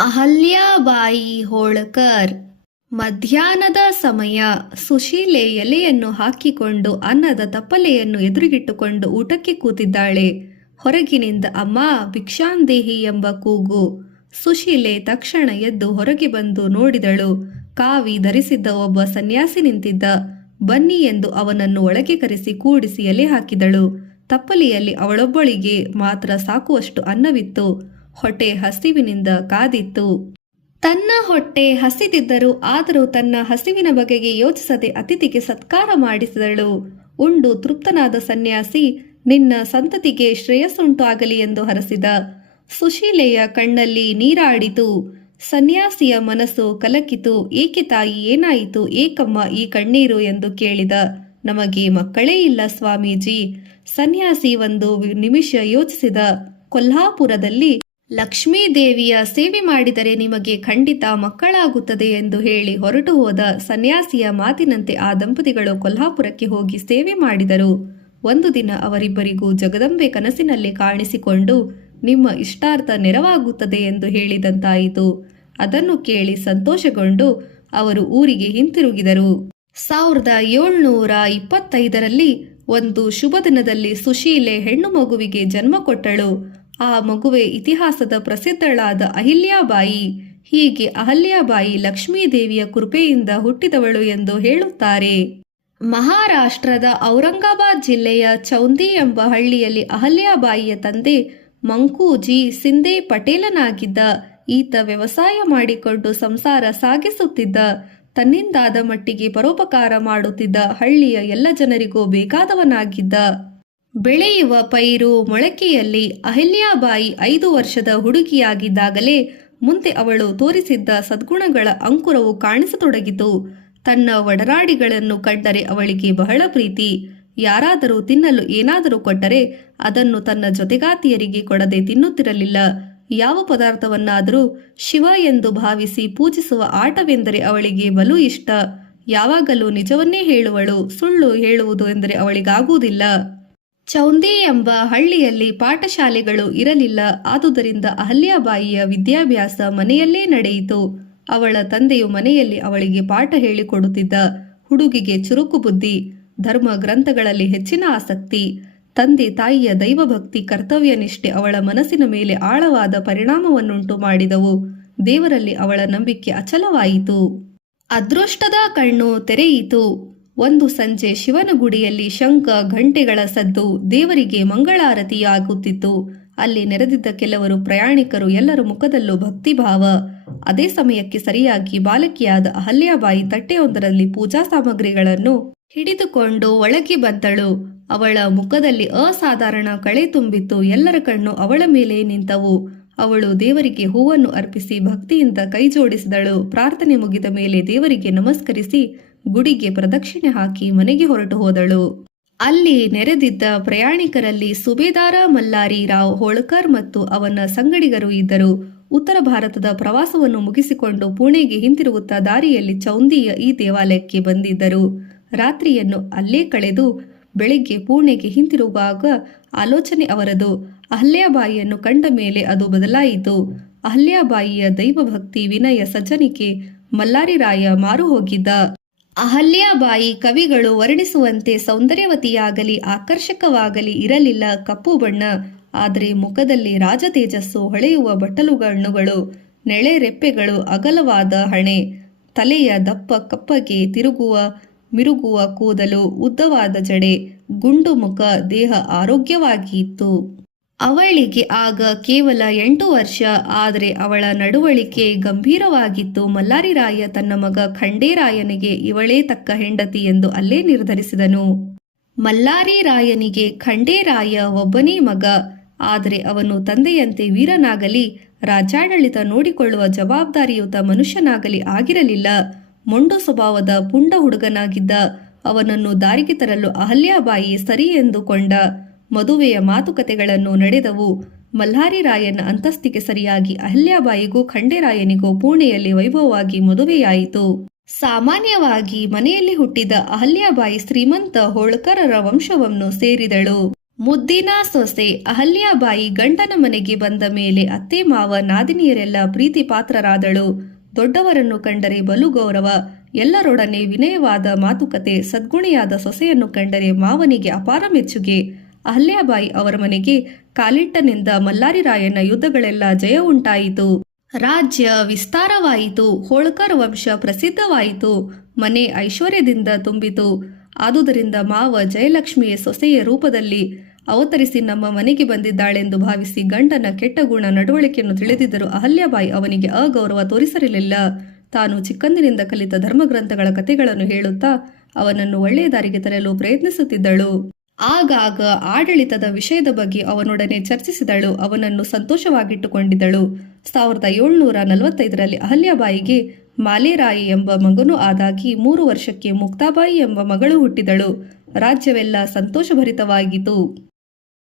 ಅಹಲ್ಯಾಬಾಯಿ ಹೋಳ್ಕರ್. ಮಧ್ಯಾಹ್ನದ ಸಮಯ. ಸುಶೀಲೆ ಎಲೆಯನ್ನು ಹಾಕಿಕೊಂಡು ಅನ್ನದ ತಪ್ಪಲೆಯನ್ನು ಎದುರಿಗಿಟ್ಟುಕೊಂಡು ಊಟಕ್ಕೆ ಕೂತಿದ್ದಾಳೆ. ಹೊರಗಿನಿಂದ ಅಮ್ಮ ಭಿಕ್ಷಾಂದೇಹಿ ಎಂಬ ಕೂಗು. ಸುಶೀಲೆ ತಕ್ಷಣ ಎದ್ದು ಹೊರಗೆ ಬಂದು ನೋಡಿದಳು. ಕಾವಿ ಧರಿಸಿದ್ದ ಒಬ್ಬ ಸನ್ಯಾಸಿ ನಿಂತಿದ್ದ. ಬನ್ನಿ ಎಂದು ಅವನನ್ನು ಒಳಗೆ ಕರೆಸಿ ಕೂಡಿಸಿ ಎಲೆ ಹಾಕಿದಳು. ತಪ್ಪಲೆಯಲ್ಲಿ ಅವಳೊಬ್ಬಳಿಗೆ ಮಾತ್ರ ಸಾಕುವಷ್ಟು ಅನ್ನವಿತ್ತು. ಹೊಟ್ಟೆ ಹಸಿವಿನಿಂದ ಕಾದಿತ್ತು. ತನ್ನ ಹೊಟ್ಟೆ ಹಸಿದಿದ್ದರೂ ಆದರೂ ತನ್ನ ಹಸಿವಿನ ಬಗೆಗೆ ಯೋಚಿಸದೆ ಅತಿಥಿಗೆ ಸತ್ಕಾರ ಮಾಡಿಸಿದಳು. ಉಂಡು ತೃಪ್ತನಾದ ಸನ್ಯಾಸಿ ನಿನ್ನ ಸಂತತಿಗೆ ಶ್ರೇಯಸ್ಸುಂಟು ಆಗಲಿ ಎಂದು ಹರಸಿದ. ಸುಶೀಲೆಯ ಕಣ್ಣಲ್ಲಿ ನೀರಾಡಿತು. ಸನ್ಯಾಸಿಯ ಮನಸ್ಸು ಕಲಕಿತು. ಏಕೆ ತಾಯಿ, ಏನಾಯಿತು? ಏಕಮ್ಮ ಈ ಕಣ್ಣೀರು ಎಂದು ಕೇಳಿದ. ನಮಗೆ ಮಕ್ಕಳೇ ಇಲ್ಲ ಸ್ವಾಮೀಜಿ. ಸನ್ಯಾಸಿ ಒಂದು ನಿಮಿಷ ಯೋಚಿಸಿದ. ಕೊಲ್ಹಾಪುರದಲ್ಲಿ ಲಕ್ಷ್ಮೀದೇವಿಯ ಸೇವೆ ಮಾಡಿದರೆ ನಿಮಗೆ ಖಂಡಿತ ಮಕ್ಕಳಾಗುತ್ತದೆ ಎಂದು ಹೇಳಿ ಹೊರಟು ಹೋದ. ಸನ್ಯಾಸಿಯ ಮಾತಿನಂತೆ ಆ ದಂಪತಿಗಳು ಕೊಲ್ಹಾಪುರಕ್ಕೆ ಹೋಗಿ ಸೇವೆ ಮಾಡಿದರು. ಒಂದು ದಿನ ಅವರಿಬ್ಬರಿಗೂ ಜಗದಂಬೆ ಕನಸಿನಲ್ಲಿ ಕಾಣಿಸಿಕೊಂಡು ನಿಮ್ಮ ಇಷ್ಟಾರ್ಥ ನೆರವಾಗುತ್ತದೆ ಎಂದು ಹೇಳಿದಂತಾಯಿತು. ಅದನ್ನು ಕೇಳಿ ಸಂತೋಷಗೊಂಡು ಅವರು ಊರಿಗೆ ಹಿಂತಿರುಗಿದರು. 1725ರಲ್ಲಿ ಒಂದು ಶುಭ ದಿನದಲ್ಲಿ ಸುಶೀಲೆ ಹೆಣ್ಣು ಮಗುವಿಗೆ ಜನ್ಮ ಕೊಟ್ಟಳು. ಆ ಮಗುವೆ ಇತಿಹಾಸದ ಪ್ರಸಿದ್ಧಳಾದ ಅಹಿಲ್ಯಾಬಾಯಿ. ಹೀಗೆ ಅಹಲ್ಯಾಬಾಯಿ ಲಕ್ಷ್ಮೀದೇವಿಯ ಕೃಪೆಯಿಂದ ಹುಟ್ಟಿದವಳು ಎಂದು ಹೇಳುತ್ತಾರೆ. ಮಹಾರಾಷ್ಟ್ರದ ಔರಂಗಾಬಾದ್ ಜಿಲ್ಲೆಯ ಚೌಂದಿ ಎಂಬ ಹಳ್ಳಿಯಲ್ಲಿ ಅಹಲ್ಯಾಬಾಯಿಯ ತಂದೆ ಮಂಕೂಜಿ ಸಿಂಧೆ ಪಟೇಲನಾಗಿದ್ದ. ಈತ ವ್ಯವಸಾಯ ಮಾಡಿಕೊಂಡು ಸಂಸಾರ ಸಾಗಿಸುತ್ತಿದ್ದ. ತನ್ನಿಂದಾದ ಮಟ್ಟಿಗೆ ಪರೋಪಕಾರ ಮಾಡುತ್ತಿದ್ದ. ಹಳ್ಳಿಯ ಎಲ್ಲ ಜನರಿಗೂ ಬೇಕಾದವನಾಗಿದ್ದ. ಬೆಳೆಯುವ ಪೈರು ಮೊಳಕೆಯಲ್ಲಿ ಅಹಲ್ಯಾಬಾಯಿ 5 ವರ್ಷದ ಹುಡುಗಿಯಾಗಿದ್ದಾಗಲೇ ಮುಂದೆ ಅವಳು ತೋರಿಸಿದ್ದ ಸದ್ಗುಣಗಳ ಅಂಕುರವು ಕಾಣಿಸತೊಡಗಿತು. ತನ್ನ ಒಡನಾಡಿಗಳನ್ನು ಕಂಡರೆ ಅವಳಿಗೆ ಬಹಳ ಪ್ರೀತಿ. ಯಾರಾದರೂ ತಿನ್ನಲು ಏನಾದರೂ ಕೊಟ್ಟರೆ ಅದನ್ನು ತನ್ನ ಜೊತೆಗಾತಿಯರಿಗೆ ಕೊಡದೆ ತಿನ್ನುತ್ತಿರಲಿಲ್ಲ. ಯಾವ ಪದಾರ್ಥವನ್ನಾದರೂ ಶಿವ ಎಂದು ಭಾವಿಸಿ ಪೂಜಿಸುವ ಆಟವೆಂದರೆ ಅವಳಿಗೆ ಬಲು ಇಷ್ಟ. ಯಾವಾಗಲೂ ನಿಜವನ್ನೇ ಹೇಳುವಳು. ಸುಳ್ಳು ಹೇಳುವುದು ಎಂದರೆ ಅವಳಿಗಾಗುವುದಿಲ್ಲ. ಚೌಂದಿ ಎಂಬ ಹಳ್ಳಿಯಲ್ಲಿ ಪಾಠಶಾಲೆಗಳು ಇರಲಿಲ್ಲ. ಆದುದರಿಂದ ಅಹಲ್ಯಾಬಾಯಿಯ ವಿದ್ಯಾಭ್ಯಾಸ ಮನೆಯಲ್ಲೇ ನಡೆಯಿತು. ಅವಳ ತಂದೆಯು ಮನೆಯಲ್ಲಿ ಅವಳಿಗೆ ಪಾಠ ಹೇಳಿಕೊಡುತ್ತಿದ್ದ. ಹುಡುಗಿಗೆ ಚುರುಕು ಬುದ್ಧಿ, ಧರ್ಮ ಗ್ರಂಥಗಳಲ್ಲಿ ಹೆಚ್ಚಿನ ಆಸಕ್ತಿ. ತಂದೆ ತಾಯಿಯ ದೈವಭಕ್ತಿ, ಕರ್ತವ್ಯನಿಷ್ಠೆ ಅವಳ ಮನಸ್ಸಿನ ಮೇಲೆ ಆಳವಾದ ಪರಿಣಾಮವನ್ನುಂಟು ಮಾಡಿದವು. ದೇವರಲ್ಲಿ ಅವಳ ನಂಬಿಕೆ ಅಚಲವಾಯಿತು. ಅದೃಷ್ಟದ ಕಣ್ಣು ತೆರೆಯಿತು. ಒಂದು ಸಂಜೆ ಶಿವನ ಗುಡಿಯಲ್ಲಿ ಶಂಖ ಘಂಟೆಗಳ ಸದ್ದು, ದೇವರಿಗೆ ಮಂಗಳಾರತಿಯಾಗುತ್ತಿತ್ತು. ಅಲ್ಲಿ ನೆರೆದಿದ್ದ ಕೆಲವರು ಪ್ರಯಾಣಿಕರು ಎಲ್ಲರ ಮುಖದಲ್ಲೂ ಭಕ್ತಿಭಾವ. ಅದೇ ಸಮಯಕ್ಕೆ ಸರಿಯಾಗಿ ಬಾಲಕಿಯಾದ ಅಹಲ್ಯಾಬಾಯಿ ತಟ್ಟೆಯೊಂದರಲ್ಲಿ ಪೂಜಾ ಸಾಮಗ್ರಿಗಳನ್ನು ಹಿಡಿದುಕೊಂಡು ಒಳಗೆ ಬಂದಳು. ಅವಳ ಮುಖದಲ್ಲಿ ಅಸಾಧಾರಣ ಕಳೆ ತುಂಬಿತ್ತು. ಎಲ್ಲರ ಕಣ್ಣು ಅವಳ ಮೇಲೆ ನಿಂತವು. ಅವಳು ದೇವರಿಗೆ ಹೂವನ್ನು ಅರ್ಪಿಸಿ ಭಕ್ತಿಯಿಂದ ಕೈ ಜೋಡಿಸಿದಳು. ಪ್ರಾರ್ಥನೆ ಮುಗಿದ ಮೇಲೆ ದೇವರಿಗೆ ನಮಸ್ಕರಿಸಿ ಗುಡಿಗೆ ಪ್ರದಕ್ಷಿಣೆ ಹಾಕಿ ಮನೆಗೆ ಹೊರಟು ಹೋದಳು. ಅಲ್ಲಿ ನೆರೆದಿದ್ದ ಪ್ರಯಾಣಿಕರಲ್ಲಿ ಸುಬೇದಾರ ಮಲ್ಲಾರಿ ರಾವ್ ಹೋಳ್ಕರ್ ಮತ್ತು ಅವನ ಸಂಗಡಿಗರು ಇದ್ದರು. ಉತ್ತರ ಭಾರತದ ಪ್ರವಾಸವನ್ನು ಮುಗಿಸಿಕೊಂಡು ಪುಣೆಗೆ ಹಿಂತಿರುಗುತ್ತಾ ದಾರಿಯಲ್ಲಿ ಚೌಂದಿಯ ಈ ದೇವಾಲಯಕ್ಕೆ ಬಂದಿದ್ದರು. ರಾತ್ರಿಯನ್ನು ಅಲ್ಲೇ ಕಳೆದು ಬೆಳಿಗ್ಗೆ ಪುಣೆಗೆ ಹಿಂತಿರುಗುವಾಗ ಆಲೋಚನೆ ಅವರದು. ಅಹಲ್ಯಾಬಾಯಿಯನ್ನು ಕಂಡ ಮೇಲೆ ಅದು ಬದಲಾಯಿತು. ಅಹಲ್ಯಾಬಾಯಿಯ ದೈವಭಕ್ತಿ, ವಿನಯ, ಸಜ್ಜನಿಕೆ ಮಲ್ಲಾರಿರಾಯ ಮಾರು ಹೋಗಿದ್ದ. ಅಹಲ್ಯಾಬಾಯಿ ಕವಿಗಳು ವರ್ಣಿಸುವಂತೆ ಸೌಂದರ್ಯವತಿಯಾಗಲಿ ಆಕರ್ಷಕವಾಗಲಿ ಇರಲಿಲ್ಲ. ಕಪ್ಪು ಬಣ್ಣ, ಆದರೆ ಮುಖದಲ್ಲಿ ರಾಜತೇಜಸ್ಸು, ಹೊಳೆಯುವ ಬಟ್ಟಲುಗಣ್ಣುಗಳು, ನೆಳೆ ರೆಪ್ಪೆಗಳು, ಅಗಲವಾದ ಹಣೆ, ತಲೆಯ ದಪ್ಪ ಕಪ್ಪಗೆ ಮಿರುಗುವ ಕೂದಲು, ಉದ್ದವಾದ ಜಡೆ, ಗುಂಡು ಮುಖ, ದೇಹ ಆರೋಗ್ಯವಾಗಿತ್ತು. ಅವಳಿಗೆ ಆಗ ಕೇವಲ 8 ವರ್ಷ. ಆದರೆ ಅವಳ ನಡವಳಿಕೆ ಗಂಭೀರವಾಗಿತ್ತು. ಮಲ್ಲಾರಿರಾಯ ತನ್ನ ಮಗ ಖಂಡೇರಾಯನಿಗೆ ಇವಳೇ ತಕ್ಕ ಹೆಂಡತಿ ಎಂದು ಅಲ್ಲೇ ನಿರ್ಧರಿಸಿದನು. ಮಲ್ಲಾರಿರಾಯನಿಗೆ ಖಂಡೇರಾಯ ಒಬ್ಬನೇ ಮಗ. ಆದರೆ ಅವನು ತಂದೆಯಂತೆ ವೀರನಾಗಲಿ ರಾಜ್ಯಾಡಳಿತ ನೋಡಿಕೊಳ್ಳುವ ಜವಾಬ್ದಾರಿಯುತ ಮನುಷ್ಯನಾಗಲಿ ಆಗಿರಲಿಲ್ಲ. ಮೊಂಡು ಸ್ವಭಾವದ ಪುಂಡ ಹುಡುಗನಾಗಿದ್ದ. ಅವನನ್ನು ದಾರಿಗೆ ತರಲು ಅಹಲ್ಯಾಬಾಯಿ ಸರಿ ಎಂದುಕೊಂಡ. ಮದುವೆಯ ಮಾತುಕತೆಗಳನ್ನು ನಡೆದವು. ಮಲ್ಲಾರಿರಾಯನ ಅಂತಸ್ತಿಗೆ ಸರಿಯಾಗಿ ಅಹಲ್ಯಾಬಾಯಿಗೂ ಖಂಡೇರಾಯನಿಗೂ ಪುಣೆಯಲ್ಲಿ ವೈಭವವಾಗಿ ಮದುವೆಯಾಯಿತು. ಸಾಮಾನ್ಯವಾಗಿ ಮನೆಯಲ್ಲಿ ಹುಟ್ಟಿದ ಅಹಲ್ಯಾಬಾಯಿ ಶ್ರೀಮಂತ ಹೋಳ್ಕರರ ವಂಶವನ್ನು ಸೇರಿದಳು. ಮುದ್ದಿನ ಸೊಸೆ ಅಹಲ್ಯಾಬಾಯಿ ಗಂಡನ ಮನೆಗೆ ಬಂದ ಮೇಲೆ ಅತ್ತೆ ಮಾವ ನಾದಿನಿಯರೆಲ್ಲ ಪ್ರೀತಿ ಪಾತ್ರರಾದಳು. ದೊಡ್ಡವರನ್ನು ಕಂಡರೆ ಬಲು ಗೌರವ, ಎಲ್ಲರೊಡನೆ ವಿನಯವಾದ ಮಾತುಕತೆ, ಸದ್ಗುಣಿಯಾದ ಸೊಸೆಯನ್ನು ಕಂಡರೆ ಮಾವನಿಗೆ ಅಪಾರ ಮೆಚ್ಚುಗೆ. ಅಹಲ್ಯಾಬಾಯಿ ಅವರ ಮನೆಗೆ ಕಾಲಿಟ್ಟನಿಂದ ಮಲ್ಲಾರಿರಾಯನ ಯುದ್ಧಗಳೆಲ್ಲ ಜಯ ಉಂಟಾಯಿತು. ರಾಜ್ಯ ವಿಸ್ತಾರವಾಯಿತು. ಹೋಳ್ಕರ್ ವಂಶ ಪ್ರಸಿದ್ಧವಾಯಿತು. ಮನೆ ಐಶ್ವರ್ಯದಿಂದ ತುಂಬಿತು. ಆದುದರಿಂದ ಮಾವ ಜಯಲಕ್ಷ್ಮಿಯ ಸೊಸೆಯ ರೂಪದಲ್ಲಿ ಅವತರಿಸಿ ನಮ್ಮ ಮನೆಗೆ ಬಂದಿದ್ದಾಳೆಂದು ಭಾವಿಸಿ ಗಂಡನ ಕೆಟ್ಟ ಗುಣ ನಡವಳಿಕೆಯನ್ನು ತಿಳಿದಿದ್ದರೂ ಅಹಲ್ಯಾಬಾಯಿ ಅವನಿಗೆ ಅಗೌರವ ತೋರಿಸಿರಲಿಲ್ಲ. ತಾನು ಚಿಕ್ಕಂದಿನಿಂದ ಕಲಿತ ಧರ್ಮಗ್ರಂಥಗಳ ಕಥೆಗಳನ್ನು ಹೇಳುತ್ತಾ ಅವನನ್ನು ಒಳ್ಳೆಯ ದಾರಿಗೆ ತರಲು ಪ್ರಯತ್ನಿಸುತ್ತಿದ್ದಳು. ಆಗಾಗ ಆಡಳಿತದ ವಿಷಯದ ಬಗ್ಗೆ ಅವನೊಡನೆ ಚರ್ಚಿಸಿದಳು. ಅವನನ್ನು ಸಂತೋಷವಾಗಿಟ್ಟುಕೊಂಡಿದ್ದಳು. 1745ರಲ್ಲಿ ಅಹಲ್ಯಾಬಾಯಿಗೆ ಮಾಲೇರಾಯಿ ಎಂಬ ಮಗನೂ ಆದಾಗಿ 3 ವರ್ಷಕ್ಕೆ ಮುಕ್ತಾಬಾಯಿ ಎಂಬ ಮಗಳು ಹುಟ್ಟಿದಳು. ರಾಜ್ಯವೆಲ್ಲ ಸಂತೋಷಭರಿತವಾಗಿತ್ತು.